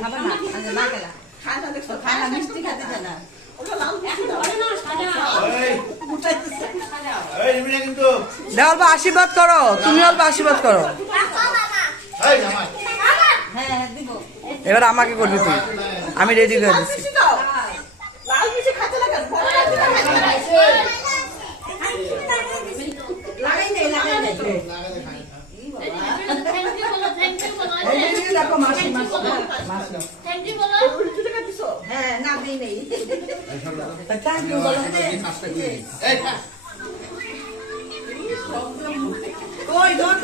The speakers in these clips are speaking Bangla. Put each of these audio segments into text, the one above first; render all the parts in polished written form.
খাবে না না খেলা খায় না মিষ্টি খেতে চায় না অল্প আশীর্বাদ করো, তুমি অল্প আশীর্বাদ করো। এবার আমাকে করবি তুই, আমি রেডি করে দিচ্ছি।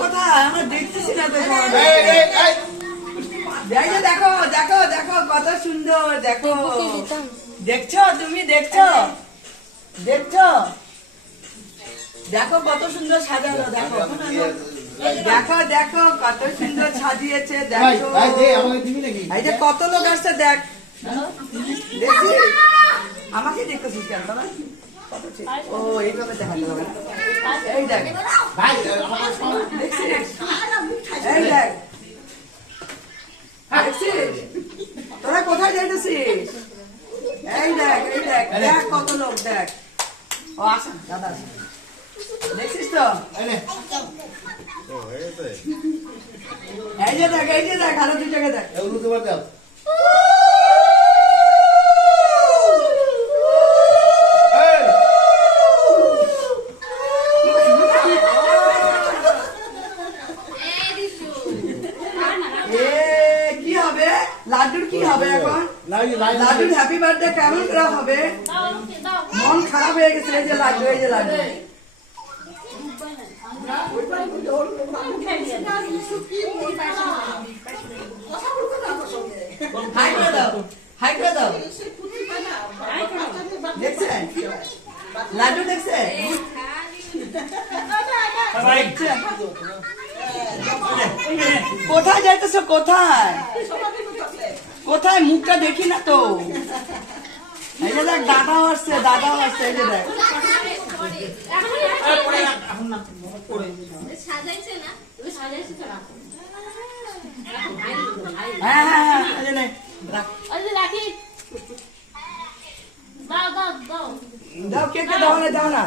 কোথায় আমরা দেখতেছি না তো। দেখো দেখো দেখো কত সুন্দর, দেখো দেখছো, তুমি দেখছো দেখছো, দেখো কত সুন্দর সাজানো, দেখো দেখো দেখো কত সুন্দর সাজিয়েছে, দেখো এই যে কত লোক আসছে, দেখ দেখছি আমাকে দেখতেছিস কেন তোরা? ও এইভাবে দেখাতে হবে, এই দেখ দেখছিস, এই দেখ দেখছিস তোরা কোথায় যাইতেছিস? এই দেখ এই দেখ দেখ কত লোক, দেখ ও আসেন দাদা দেখছিস তো, এই যে দেখ এই যে দেখ আরো দুই জায়গায় দেখ। কি হবে লাড্ডুর, কি হবে এখন লাড্ডুর হ্যাপি বার্থডে কেমন করা হবে? মন খারাপ হয়ে গেছে, এই যে লাড্ডু, এই যে লাড্ডু হাই করে দাও, হাই করে দাও, দেখছেন লাড্ডু দেখছে? কোথায় যাইতেছো, কোথায় কোথায়? মুখটা দেখি না তো। এই যে দেখ দাদাও আসছে, দাদাও আসছে, এই যে দেখ হ্যাঁ হ্যাঁ হ্যাঁ দাও, কে কে দাও না, দাও না।